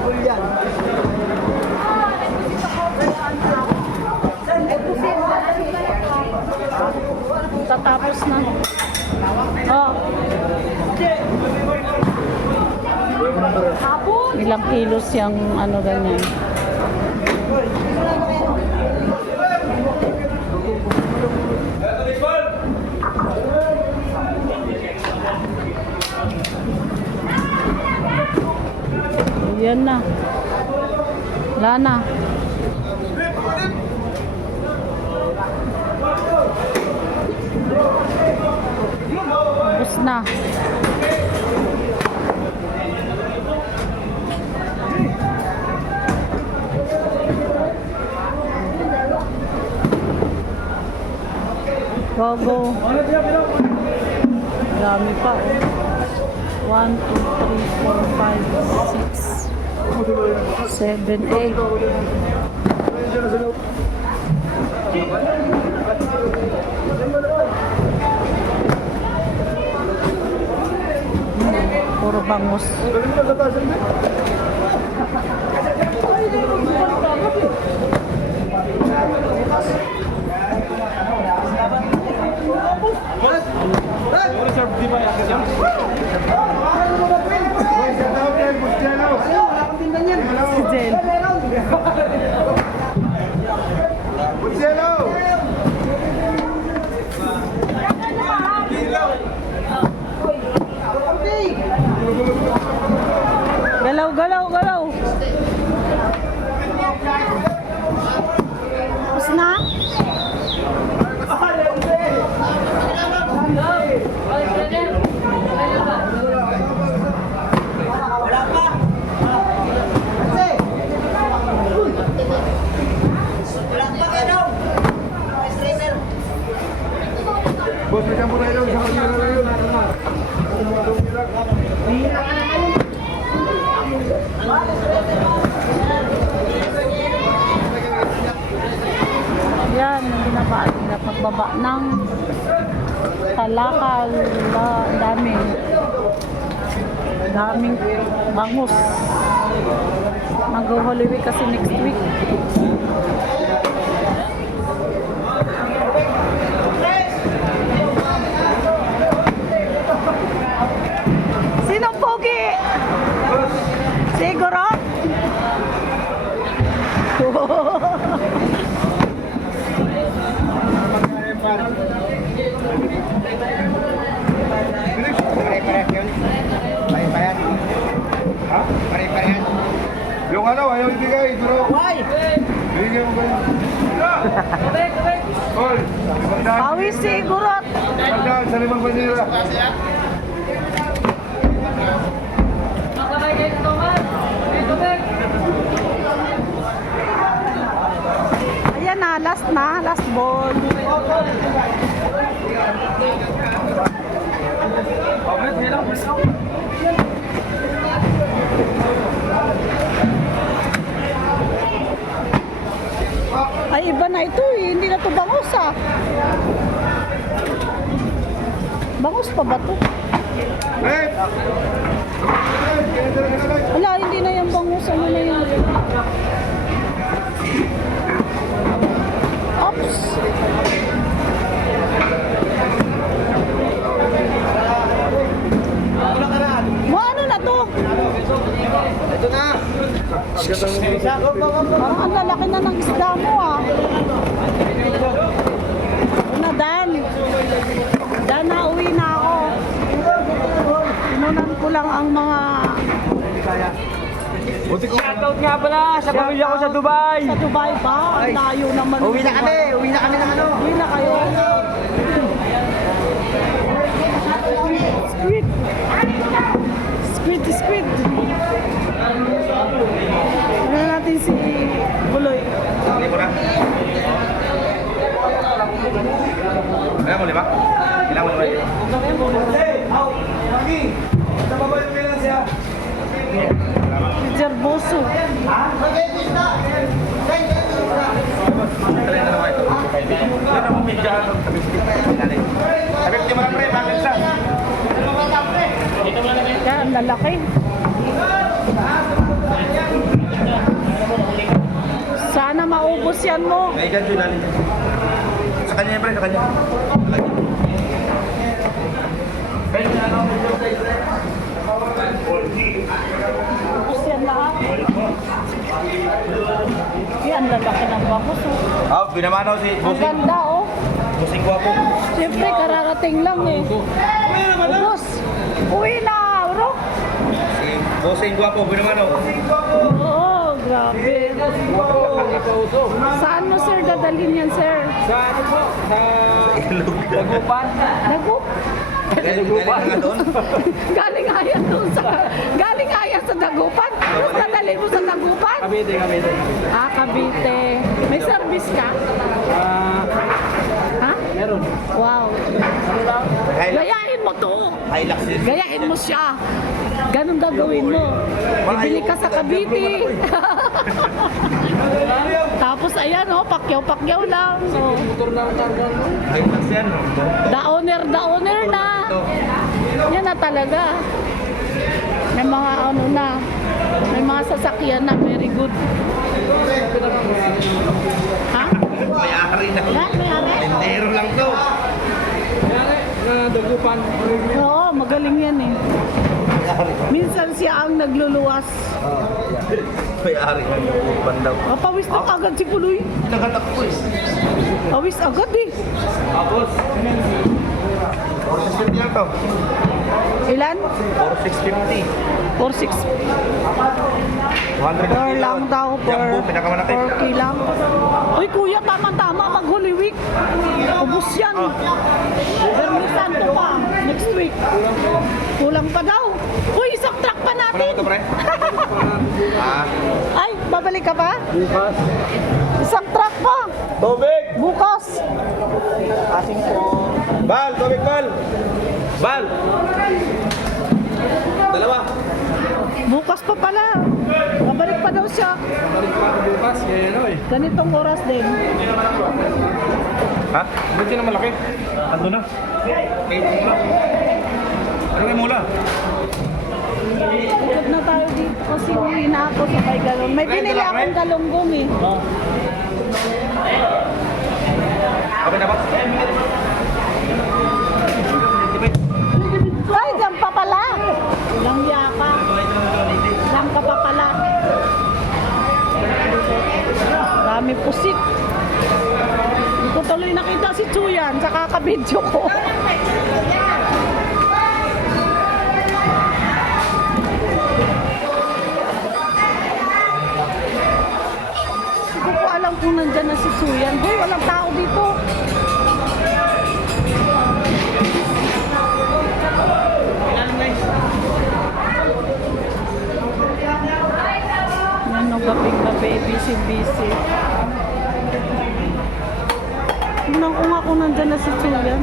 Bulyan. Tatapos na. Oh. Ilang kilos yung ano ganyan. Yan na. Wala na. Tapos na. Go, go. Marami pa. 1, 2, 3, 4, 5, 6, 7, 8. Puro bangus. Si Jen. Galaw, galaw, galaw. Tapos na? Bos, may campur na yun. Isang pagkira na yun. Yan, binabaan nila pagbaba ng Talakal. Daming bangus. Mag-Holy Week kasi next week. Sinong pogi? Siguro? Pare-parehas yun. Pare-parehas. Ha? Pare-parehas. Yung ano, ayaw ibigay. Pero, Why? bigay mo ba yun? Hoy, Pawis siguro. Pagdaan sa 5 banira. Ayan na, last ball. Ay, iba na ito eh. Hindi na ito bangus ah. Bangus pa ba ito? Hey! Wala, hindi na yung bangus. Ano na yun? Oops! Ano na to? Ito na. Parang ang lalaki na ng isda mo ah. Na Dan. Dan, nauwi na ako. Inunan ko lang ang mga... Shoutout nga pala sa pamilya ko sa Dubai. Sa Dubai ba? Ang layo naman. Uwi na kami. Uwi na kami ng ano. Uwi na kayo. Squid. Squid, squid. Ano natin si Buloy. Hindi mo na. Kaya mo, di ba? Kailangan mo na ba? Jerboso. Yan, ang lalaki. maubos yan mo. May gancho dali. Sa kanya yan, pre, sa kanya. Ubos yan lahat. Yan, lalaki ng bakos. Oh. Ah, pinamanaw si Ang Busing. ganda, oh. Busing ko ako. Siyempre, kararating lang eh. Ubos. Uwi na, bro. Si Busing ko ako, pinamanaw. Oo, grabe. Saan mo, sir, dadalhin yan, sir? Sa ano po? Sa Ilog. Dagupan. Nagup. Galing nga doon. Galing nga yan doon sa... Galing nga yan sa Dagupan. Tapos dadalhin mo sa Dagupan? Cavite, Cavite. Ah, Cavite. May service ka? Ha? Meron. Wow. Ano lang? Gayahin mo to. Hilux yun. Gayahin mo siya. Ganun gagawin mo. Bibili ka sa Cavite. Tapos ayan, oh, pakyaw-pakyaw lang. So, Motor na ang karga. Hilux yan. the owner na. Yan na talaga. May mga ano na. May mga sasakyan na. Very good. Ha? May-ari na. Yan, may-ari? Tendero lang to. Na Dagupan. Oo, magaling yan eh. May-ari. Minsan siya ang nagluluwas. May-ari ng bandaw. Pawis na agad si Puloy. Nagatak ko eh. Pawis agad eh. Tapos, 4,650 lang to. Ilan? 4,650. 4-6. 200 Or lang daw for Jumbo, pinakamalaki. 4K lang. Uy kuya, tama-tama. Mag-Holy Week. Ubus yan. Vermisan ko pa. Next week. Kulang pa daw. Uy, isang truck pa Wala natin. mo to, pre? Ah. Ay, babalik ka pa? Bukas. Isang truck pa. Tubig! Bukas. Asing po. Bal! Tubig, Bal! Bal! Dalawa. Bukas pa pala. Babalik pa daw siya. Balik pa ako bukas. Kaya ano eh. Ganitong oras din. Ha? Ba't yun ang malaki? Ando na. Kay mula. Ano kay mula? Ikot na tayo dito kasi uwi na ako sa kay galong. May binili akong galonggong eh. Okay na ba? Ay, diyan pa pala. Ilang yaka. Diyan ka pa pala. Dami pusit. Hindi ko tuloy nakita si Chuyan sa kakabidyo ko. Hindi ko alam kung nandyan na si Chuyan. Hoy, walang tao dito. Ano, gabing-gabi, busy-busy. Tingnan ko nga kung nandyan na si Chuyan.